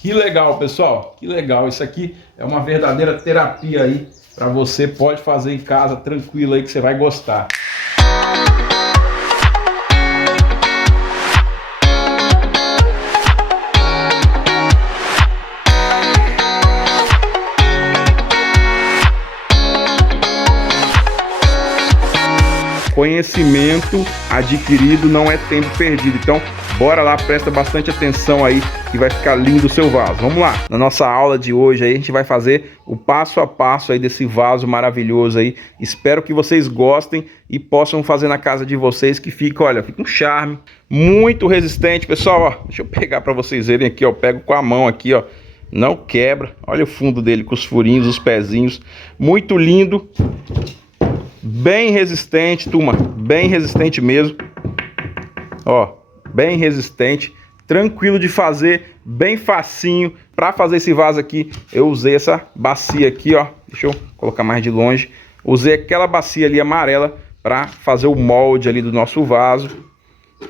Que legal, pessoal, que legal. Isso aqui é uma verdadeira terapia aí para você. Pode fazer em casa tranquilo aí que você vai gostar. Conhecimento adquirido não é tempo perdido. Então, bora lá, presta bastante atenção aí que vai ficar lindo o seu vaso. Vamos lá. Na nossa aula de hoje aí, a gente vai fazer o passo a passo aí desse vaso maravilhoso aí. Espero que vocês gostem e possam fazer na casa de vocês, que fica, olha, fica um charme, muito resistente, pessoal, ó. Deixa eu pegar para vocês verem aqui, ó. Eu pego com a mão aqui, ó. Não quebra. Olha o fundo dele com os furinhos, os pezinhos. Muito lindo. Bem resistente, turma, bem resistente mesmo, ó, bem resistente, tranquilo de fazer, bem facinho. Para fazer esse vaso aqui, eu usei essa bacia aqui, ó, deixa eu colocar mais de longe, usei aquela bacia ali amarela para fazer o molde ali do nosso vaso.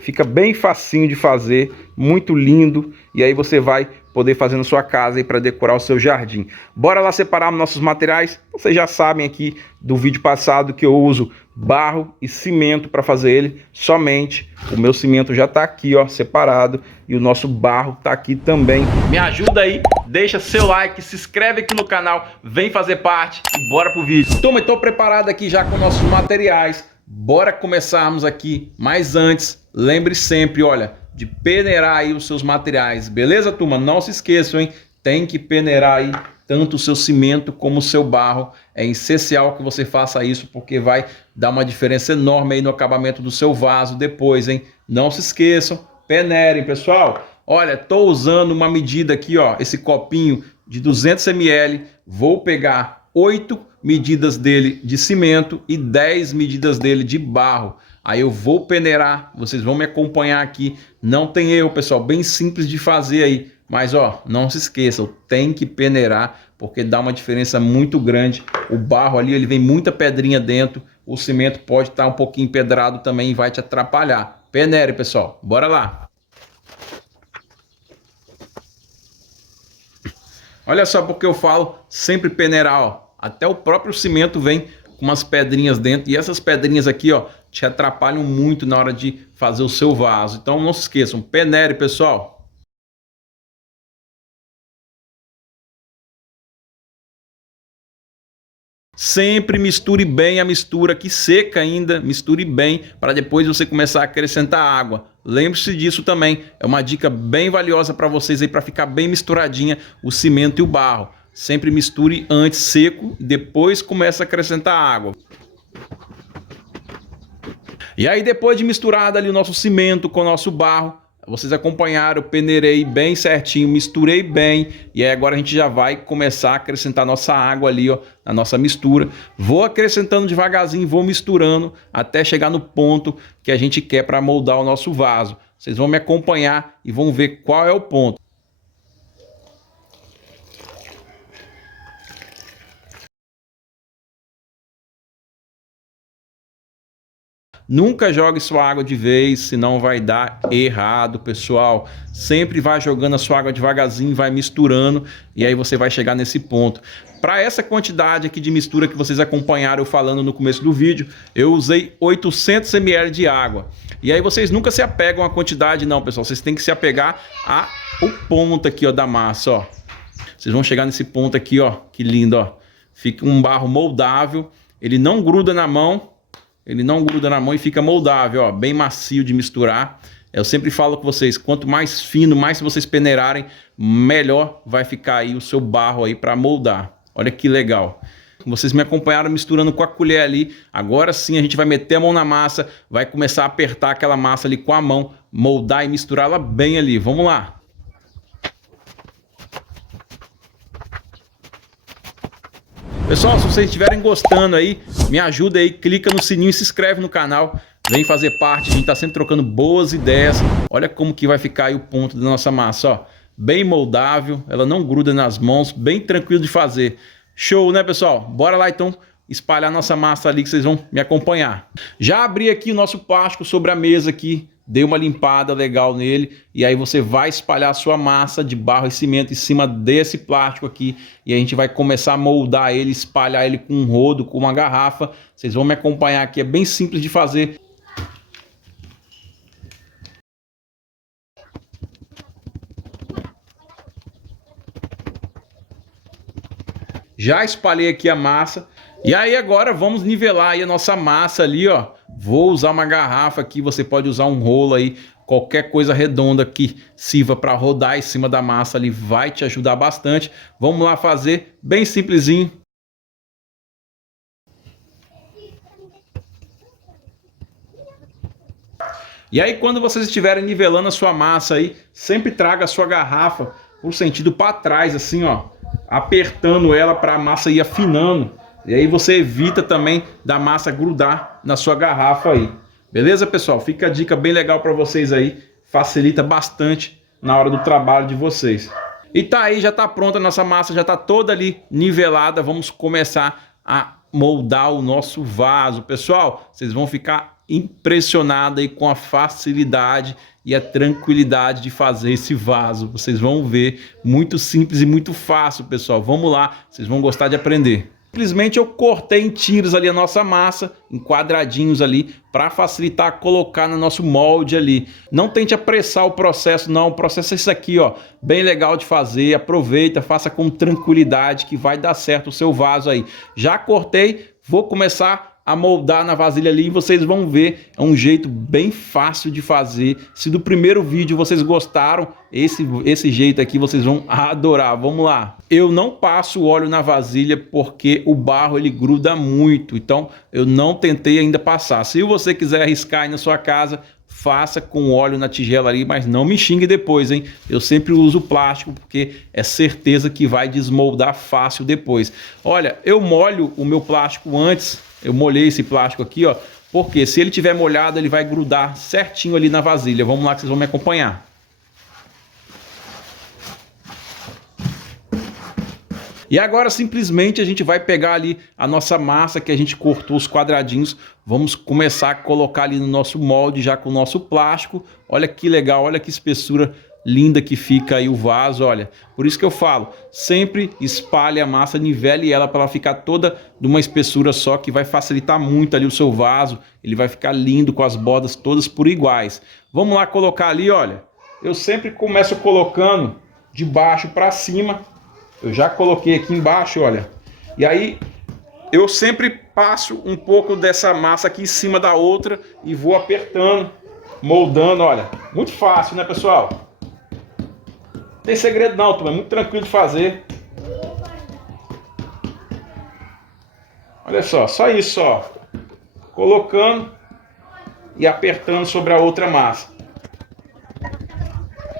Fica bem facinho de fazer, muito lindo, e aí você vai poder fazer na sua casa aí para decorar o seu jardim. Bora lá separar nossos materiais. Vocês já sabem aqui do vídeo passado que eu uso barro e cimento para fazer ele somente. O meu cimento já está aqui, ó, separado, e o nosso barro está aqui também. Me ajuda aí, deixa seu like, se inscreve aqui no canal, vem fazer parte e bora pro vídeo. Turma, estou preparado aqui já com nossos materiais. Bora começarmos aqui, mas antes, lembre sempre, olha, de peneirar aí os seus materiais, beleza, turma? Não se esqueçam, hein? Tem que peneirar aí tanto o seu cimento como o seu barro. É essencial que você faça isso, porque vai dar uma diferença enorme aí no acabamento do seu vaso depois, hein? Não se esqueçam, peneirem, pessoal. Olha, tô usando uma medida aqui, ó, esse copinho de 200 ml. Vou pegar 8 medidas dele de cimento e 10 medidas dele de barro. Aí eu vou peneirar, vocês vão me acompanhar aqui. Não tem erro, pessoal, bem simples de fazer aí. Mas ó, não se esqueçam, tem que peneirar, porque dá uma diferença muito grande. O barro ali, ele vem muita pedrinha dentro. O cimento pode estar um pouquinho empedrado também e vai te atrapalhar. Peneire, pessoal, bora lá. Olha só porque eu falo sempre peneirar, ó. Até o próprio cimento vem com umas pedrinhas dentro, e essas pedrinhas aqui, ó, te atrapalham muito na hora de fazer o seu vaso. Então não se esqueçam, peneire, pessoal. Sempre misture bem a mistura aqui seca ainda, misture bem para depois você começar a acrescentar água. Lembre-se disso também, é uma dica bem valiosa para vocês aí, para ficar bem misturadinha o cimento e o barro. Sempre misture antes seco, depois começa a acrescentar água. E aí depois de misturado ali o nosso cimento com o nosso barro, vocês acompanharam, eu peneirei bem certinho, misturei bem, e aí agora a gente já vai começar a acrescentar nossa água ali, ó, na nossa mistura. Vou acrescentando devagarzinho, vou misturando até chegar no ponto que a gente quer para moldar o nosso vaso. Vocês vão me acompanhar e vão ver qual é o ponto. Nunca jogue sua água de vez, senão vai dar errado, pessoal. Sempre vai jogando a sua água devagarzinho, vai misturando, e aí você vai chegar nesse ponto. Para essa quantidade aqui de mistura que vocês acompanharam eu falando no começo do vídeo, eu usei 800 ml de água. E aí vocês nunca se apegam à quantidade não, pessoal. Vocês têm que se apegar ao ponto aqui, ó, da massa, ó. Vocês vão chegar nesse ponto aqui, ó, que lindo, ó. Fica um barro moldável, ele não gruda na mão. Ele não gruda na mão e fica moldável, ó, bem macio de misturar. Eu sempre falo com vocês, quanto mais fino, mais vocês peneirarem, melhor vai ficar aí o seu barro aí para moldar. Olha que legal. Vocês me acompanharam misturando com a colher ali. Agora sim a gente vai meter a mão na massa, vai começar a apertar aquela massa ali com a mão, moldar e misturá-la bem ali. Vamos lá. Pessoal, se vocês estiverem gostando aí, me ajuda aí, clica no sininho e se inscreve no canal. Vem fazer parte, a gente tá sempre trocando boas ideias. Olha como que vai ficar aí o ponto da nossa massa, ó. Bem moldável, ela não gruda nas mãos, bem tranquilo de fazer. Show, né, pessoal? Bora lá então espalhar nossa massa ali que vocês vão me acompanhar. Já abri aqui o nosso plástico sobre a mesa aqui dê uma limpada legal nele e aí você vai espalhar a sua massa de barro e cimento em cima desse plástico aqui e a gente vai começar a moldar ele, espalhar ele com um rodo, com uma garrafa. Vocês vão me acompanhar aqui, é bem simples de fazer. Já espalhei aqui a massa. E aí agora vamos nivelar aí a nossa massa ali, ó. Vou usar uma garrafa aqui, você pode usar um rolo aí, qualquer coisa redonda que sirva para rodar em cima da massa ali vai te ajudar bastante. Vamos lá fazer, bem simplesinho. E aí quando vocês estiverem nivelando a sua massa aí, sempre traga a sua garrafa por sentido para trás, assim, ó, apertando ela para a massa ir afinando. E aí você evita também da massa grudar na sua garrafa aí. Beleza, pessoal? Fica a dica bem legal para vocês aí. Facilita bastante na hora do trabalho de vocês. E tá aí, já tá pronta a nossa massa, já tá toda ali nivelada. Vamos começar a moldar o nosso vaso. Pessoal, vocês vão ficar impressionados aí com a facilidade e a tranquilidade de fazer esse vaso. Vocês vão ver, muito simples e muito fácil, pessoal. Vamos lá, vocês vão gostar de aprender. Simplesmente eu cortei em tiras ali a nossa massa, em quadradinhos ali, para facilitar colocar no nosso molde ali. Não tente apressar o processo, não. O processo é esse aqui, ó, bem legal de fazer. Aproveita, faça com tranquilidade que vai dar certo o seu vaso aí. Já cortei, vou começar a moldar na vasilha ali e vocês vão ver, é um jeito bem fácil de fazer. Se do primeiro vídeo vocês gostaram, esse jeito aqui vocês vão adorar. Vamos lá. Eu não passo óleo na vasilha porque o barro ele gruda muito, então eu não tentei ainda passar. Se você quiser arriscar aí na sua casa, faça com óleo na tigela ali, mas não me xingue depois, hein? Eu sempre uso plástico porque é certeza que vai desmoldar fácil depois. Olha, eu molho o meu plástico antes, eu molhei esse plástico aqui, ó, porque se ele tiver molhado ele vai grudar certinho ali na vasilha. Vamos lá que vocês vão me acompanhar. E agora simplesmente a gente vai pegar ali a nossa massa que a gente cortou os quadradinhos, vamos começar a colocar ali no nosso molde já com o nosso plástico. Olha que legal, olha que espessura linda que fica aí o vaso, olha. Por isso que eu falo, sempre espalhe a massa, nivele ela para ela ficar toda de uma espessura só, que vai facilitar muito ali o seu vaso, ele vai ficar lindo com as bordas todas por iguais. Vamos lá colocar ali, olha. Eu sempre começo colocando de baixo para cima. Eu já coloquei aqui embaixo, olha. E aí eu sempre passo um pouco dessa massa aqui em cima da outra e vou apertando, moldando, olha. Muito fácil, né, pessoal? Não tem segredo não, turma. É muito tranquilo de fazer. Olha só isso, ó. Colocando e apertando sobre a outra massa.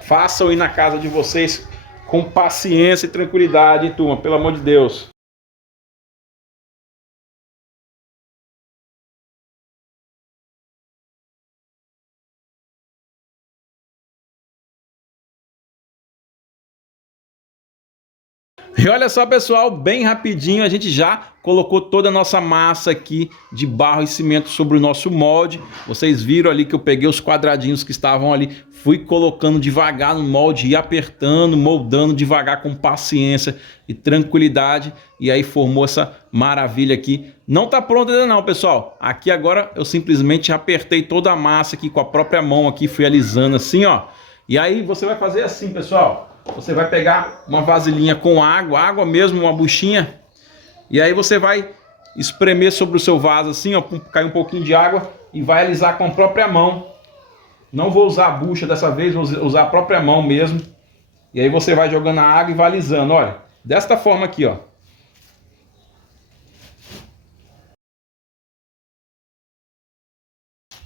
Façam aí na casa de vocês com paciência e tranquilidade, hein, turma? Pelo amor de Deus. E olha só, pessoal, bem rapidinho a gente já colocou toda a nossa massa aqui de barro e cimento sobre o nosso molde. Vocês viram ali que eu peguei os quadradinhos que estavam ali, fui colocando devagar no molde e apertando, moldando devagar com paciência e tranquilidade. E aí formou essa maravilha aqui. Não tá pronto ainda não, pessoal. Aqui agora eu simplesmente apertei toda a massa aqui com a própria mão aqui, fui alisando assim, ó. E aí você vai fazer assim, pessoal. Você vai pegar uma vasilhinha com água mesmo, uma buchinha, e aí você vai espremer sobre o seu vaso assim, ó, cai um pouquinho de água e vai alisar com a própria mão. Não vou usar a bucha dessa vez, vou usar a própria mão mesmo. E aí você vai jogando a água e vai alisando, olha, desta forma aqui, ó.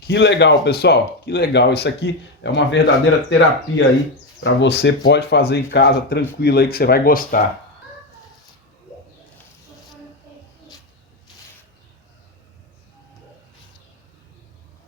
Que legal, pessoal, que legal. Isso aqui é uma verdadeira terapia aí para você, pode fazer em casa tranquilo aí que você vai gostar.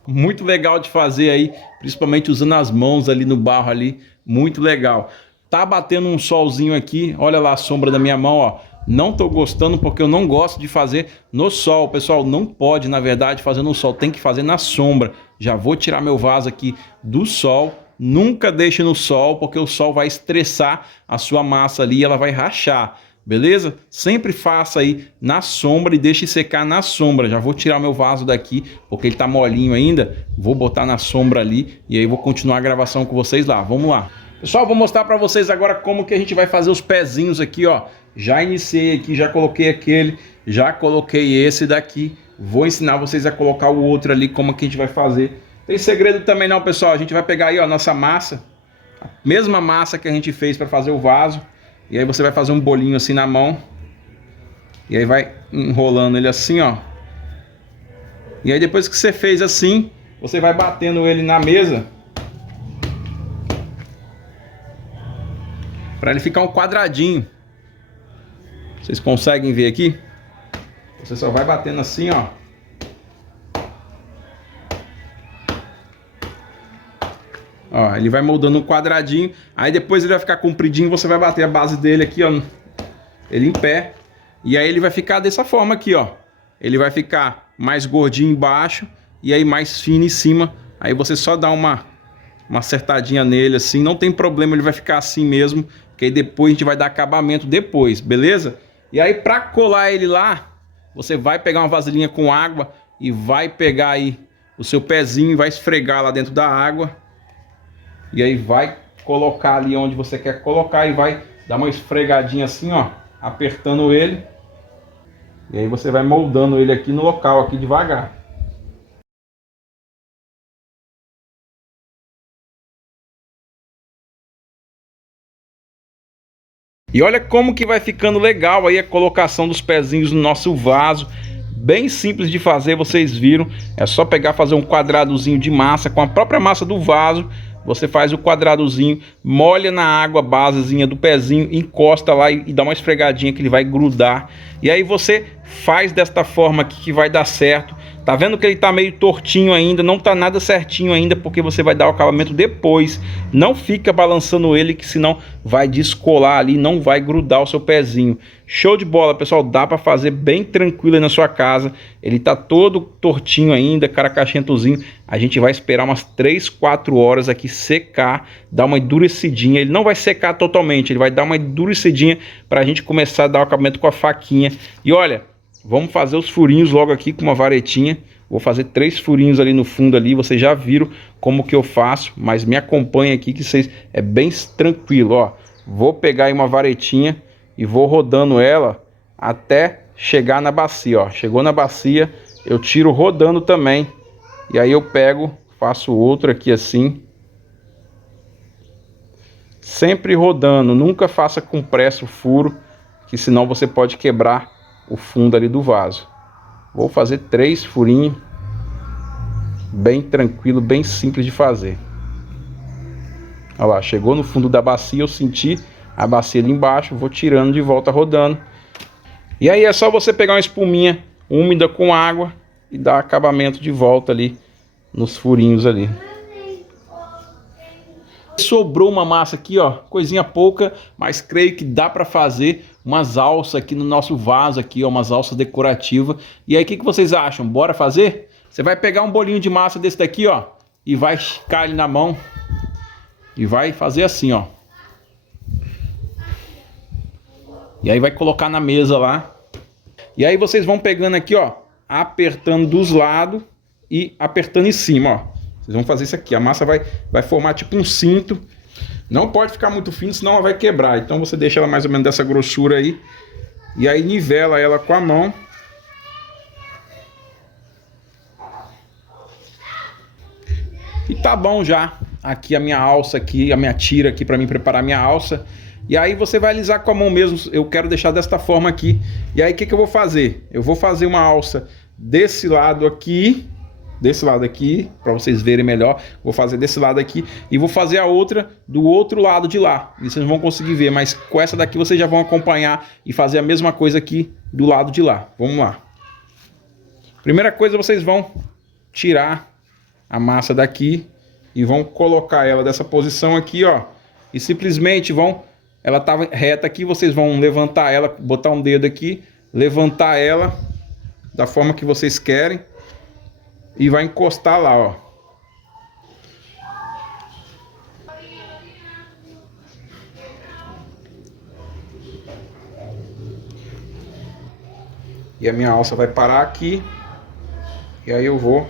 Muito legal de fazer aí, principalmente usando as mãos ali no barro ali, muito legal. Tá batendo um solzinho aqui, olha lá a sombra da minha mão, ó. Não tô gostando porque eu não gosto de fazer no sol. Pessoal, não pode, na verdade, fazer no sol. Tem que fazer na sombra. Já vou tirar meu vaso aqui do sol. Nunca deixe no sol, porque o sol vai estressar a sua massa ali e ela vai rachar. Beleza? Sempre faça aí na sombra e deixe secar na sombra. Já vou tirar meu vaso daqui, porque ele tá molinho ainda. Vou botar na sombra ali e aí vou continuar a gravação com vocês lá. Vamos lá. Pessoal, vou mostrar para vocês agora como que a gente vai fazer os pezinhos aqui, ó. Já iniciei aqui, já coloquei aquele, já coloquei esse daqui. Vou ensinar vocês a colocar o outro ali, como que a gente vai fazer. Tem segredo também não, pessoal. A gente vai pegar aí, ó, a nossa massa. A mesma massa que a gente fez para fazer o vaso. E aí você vai fazer um bolinho assim na mão. E aí vai enrolando ele assim, ó. E aí depois que você fez assim, você vai batendo ele na mesa. Para ele ficar um quadradinho. Vocês conseguem ver aqui? Você só vai batendo assim, ó. Ó, ele vai moldando um quadradinho. Aí depois ele vai ficar compridinho. Você vai bater a base dele aqui, ó. Ele em pé. E aí ele vai ficar dessa forma aqui, ó. Ele vai ficar mais gordinho embaixo. E aí mais fino em cima. Aí você só dá uma acertadinha nele assim. Não tem problema, ele vai ficar assim mesmo. Que aí depois a gente vai dar acabamento depois, beleza? E aí pra colar ele lá, você vai pegar uma vasilhinha com água. E vai pegar aí o seu pezinho e vai esfregar lá dentro da água. E aí vai colocar ali onde você quer colocar e vai dar uma esfregadinha assim, ó, apertando ele. E aí você vai moldando ele aqui no local, aqui devagar. E olha como que vai ficando legal aí a colocação dos pezinhos no nosso vaso. Bem simples de fazer, vocês viram. É só pegar, fazer um quadradozinho de massa com a própria massa do vaso. Você faz o quadradozinho, molha na água a basezinha do pezinho, encosta lá e dá uma esfregadinha que ele vai grudar. E aí você faz desta forma aqui que vai dar certo. Tá vendo que ele tá meio tortinho ainda, não tá nada certinho ainda, porque você vai dar o acabamento depois. Não fica balançando ele, que senão vai descolar ali, não vai grudar o seu pezinho. Show de bola, pessoal, dá para fazer bem tranquilo aí na sua casa. Ele tá todo tortinho ainda, caracachentozinho. A gente vai esperar umas 3, 4 horas aqui secar, dar uma endurecidinha. Ele não vai secar totalmente, ele vai dar uma endurecidinha para a gente começar a dar o acabamento com a faquinha. E olha, vamos fazer os furinhos logo aqui com uma varetinha. Vou fazer 3 furinhos ali no fundo ali. Vocês já viram como que eu faço, mas me acompanha aqui que vocês é bem tranquilo, ó. Vou pegar aí uma varetinha e vou rodando ela até chegar na bacia, ó. Chegou na bacia, eu tiro rodando também. E aí eu pego, faço outro aqui assim. Sempre rodando, nunca faça com pressa o furo, que senão você pode quebrar o fundo ali do vaso. Vou fazer 3 furinhos, bem tranquilo, bem simples de fazer. Olha lá, chegou no fundo da bacia, eu senti a bacia ali embaixo, vou tirando de volta rodando. E aí é só você pegar uma espuminha úmida com água e dar acabamento de volta ali nos furinhos ali. Sobrou uma massa aqui, ó, coisinha pouca, mas creio que dá para fazer umas alças aqui no nosso vaso aqui, ó, umas alças decorativas. E aí, o que vocês acham? Bora fazer? Você vai pegar um bolinho de massa desse daqui, ó, e vai esticar ele na mão e vai fazer assim, ó. E aí vai colocar na mesa lá. E aí vocês vão pegando aqui, ó, apertando dos lados e apertando em cima, ó. Vocês vão fazer isso aqui, a massa vai formar tipo um cinto. Não pode ficar muito fino, senão ela vai quebrar. Então você deixa ela mais ou menos dessa grossura aí. E aí nivela ela com a mão. E tá bom já. Aqui a minha alça aqui, a minha tira aqui para mim preparar a minha alça. E aí você vai alisar com a mão mesmo. Eu quero deixar desta forma aqui. E aí o que eu vou fazer? Eu vou fazer uma alça desse lado aqui. Desse lado aqui, para vocês verem melhor. Vou fazer desse lado aqui e vou fazer a outra do outro lado de lá. E vocês não vão conseguir ver, mas com essa daqui vocês já vão acompanhar e fazer a mesma coisa aqui do lado de lá. Vamos lá. Primeira coisa, vocês vão tirar a massa daqui e vão colocar ela dessa posição aqui, ó. E simplesmente vão ela tava reta aqui, vocês vão levantar ela, botar um dedo aqui, levantar ela da forma que vocês querem e vai encostar lá, ó. E a minha alça vai parar aqui. E aí eu vou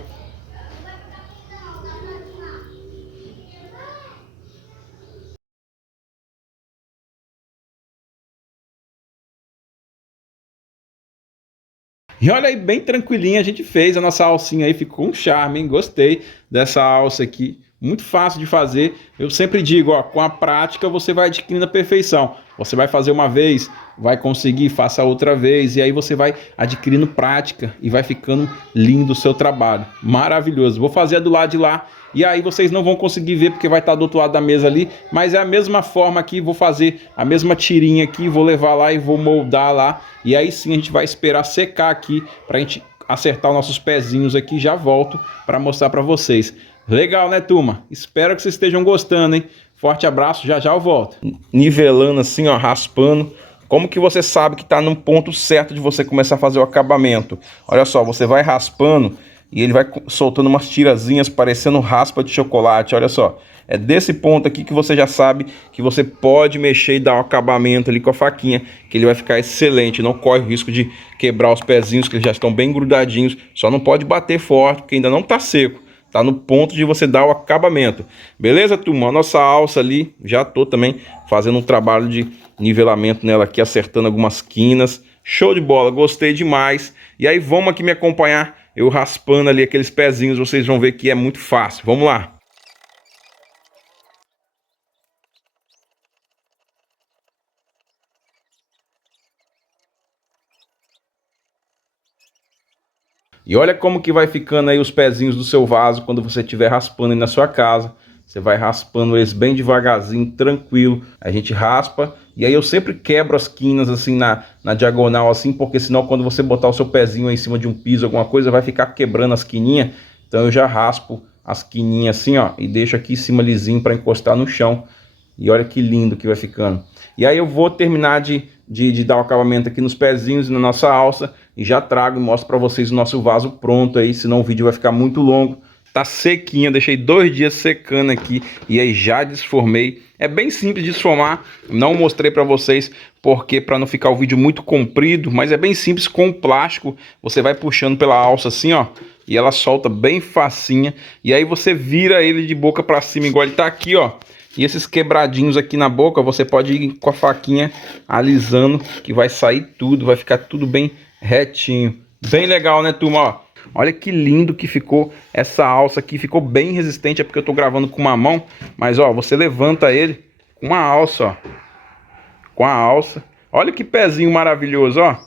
e olha aí, bem tranquilinha a gente fez a nossa alcinha aí, ficou um charme, hein? Gostei dessa alça aqui, muito fácil de fazer. Eu sempre digo, ó, com a prática você vai adquirindo a perfeição. Você vai fazer uma vez, vai conseguir, faça outra vez, e aí você vai adquirindo prática e vai ficando lindo o seu trabalho. Maravilhoso. Vou fazer a do lado de lá, e aí vocês não vão conseguir ver porque vai estar do outro lado da mesa ali, mas é a mesma forma aqui, vou fazer a mesma tirinha aqui, vou levar lá e vou moldar lá, e aí sim a gente vai esperar secar aqui pra gente acertar os nossos pezinhos aqui. Já volto para mostrar para vocês. Legal, né, turma? Espero que vocês estejam gostando, hein? Forte abraço, já já eu volto. Nivelando assim, ó, raspando. Como que você sabe que tá no ponto certo de você começar a fazer o acabamento? Olha só, você vai raspando e ele vai soltando umas tirazinhas parecendo raspa de chocolate, olha só. É desse ponto aqui que você já sabe que você pode mexer e dar um acabamento ali com a faquinha, que ele vai ficar excelente. Não corre o risco de quebrar os pezinhos, que eles já estão bem grudadinhos. Só não pode bater forte, porque ainda não tá seco. Tá no ponto de você dar o acabamento. Beleza, turma? A nossa alça ali, já tô também fazendo um trabalho de nivelamento nela aqui, acertando algumas quinas. Show de bola, gostei demais. E aí vamos aqui me acompanhar, eu raspando ali aqueles pezinhos, vocês vão ver que é muito fácil. Vamos lá. E olha como que vai ficando aí os pezinhos do seu vaso quando você estiver raspando aí na sua casa. Você vai raspando eles bem devagarzinho, tranquilo. A gente raspa e aí eu sempre quebro as quinas assim na diagonal assim, porque senão quando você botar o seu pezinho aí em cima de um piso, alguma coisa, vai ficar quebrando as quininhas. Então eu já raspo as quininhas assim, ó, e deixo aqui em cima lisinho para encostar no chão. E olha que lindo que vai ficando. E aí eu vou terminar de dar o acabamento aqui nos pezinhos e na nossa alça. E já trago e mostro para vocês o nosso vaso pronto aí, senão o vídeo vai ficar muito longo. Tá sequinho, deixei 2 dias secando aqui e aí já desformei. É bem simples de desformar, não mostrei para vocês porque para não ficar o vídeo muito comprido, mas é bem simples com o plástico. Você vai puxando pela alça assim, ó, e ela solta bem facinha. E aí você vira ele de boca para cima igual ele tá aqui, ó. E esses quebradinhos aqui na boca, você pode ir com a faquinha alisando, que vai sair tudo, vai ficar tudo bem retinho. Bem legal, né, turma? Ó, olha que lindo que ficou essa alça aqui, ficou bem resistente, é porque eu tô gravando com uma mão, mas ó, você levanta ele com uma alça, ó, com a alça. Olha que pezinho maravilhoso, ó,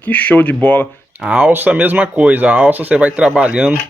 que show de bola. A alça, a mesma coisa, a alça você vai trabalhando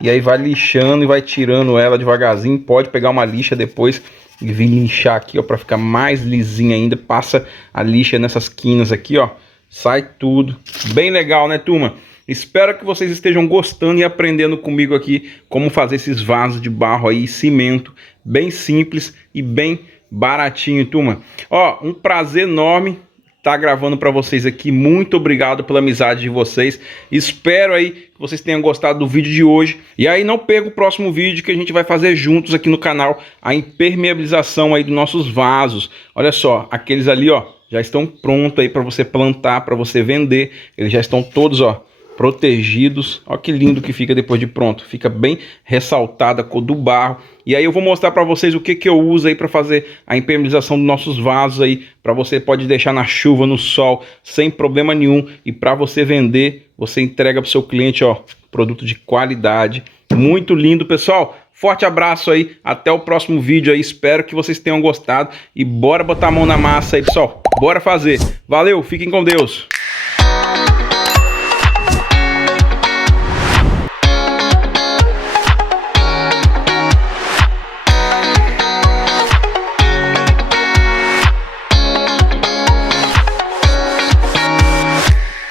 e aí vai lixando e vai tirando ela devagarzinho. Pode pegar uma lixa depois e vir lixar aqui, ó, para ficar mais lisinha ainda. Passa a lixa nessas quinas aqui, ó, sai tudo. Bem legal, né, turma? Espero que vocês estejam gostando e aprendendo comigo aqui como fazer esses vasos de barro aí, cimento, bem simples e bem baratinho, turma. Ó, um prazer enorme tá gravando para vocês aqui. Muito obrigado pela amizade de vocês. Espero aí que vocês tenham gostado do vídeo de hoje. E aí não perca o próximo vídeo que a gente vai fazer juntos aqui no canal, a impermeabilização aí dos nossos vasos. Olha só, aqueles ali, ó, já estão prontos aí para você plantar, para você vender. Eles já estão todos, ó, protegidos. Olha que lindo que fica depois de pronto. Fica bem ressaltada a cor do barro. E aí eu vou mostrar para vocês o que eu uso aí para fazer a impermeabilização dos nossos vasos aí, para você pode deixar na chuva, no sol, sem problema nenhum. E para você vender, você entrega para o seu cliente, ó, produto de qualidade. Muito lindo, pessoal. Forte abraço aí, até o próximo vídeo aí. Espero que vocês tenham gostado e bora botar a mão na massa aí, pessoal. Bora fazer. Valeu, fiquem com Deus.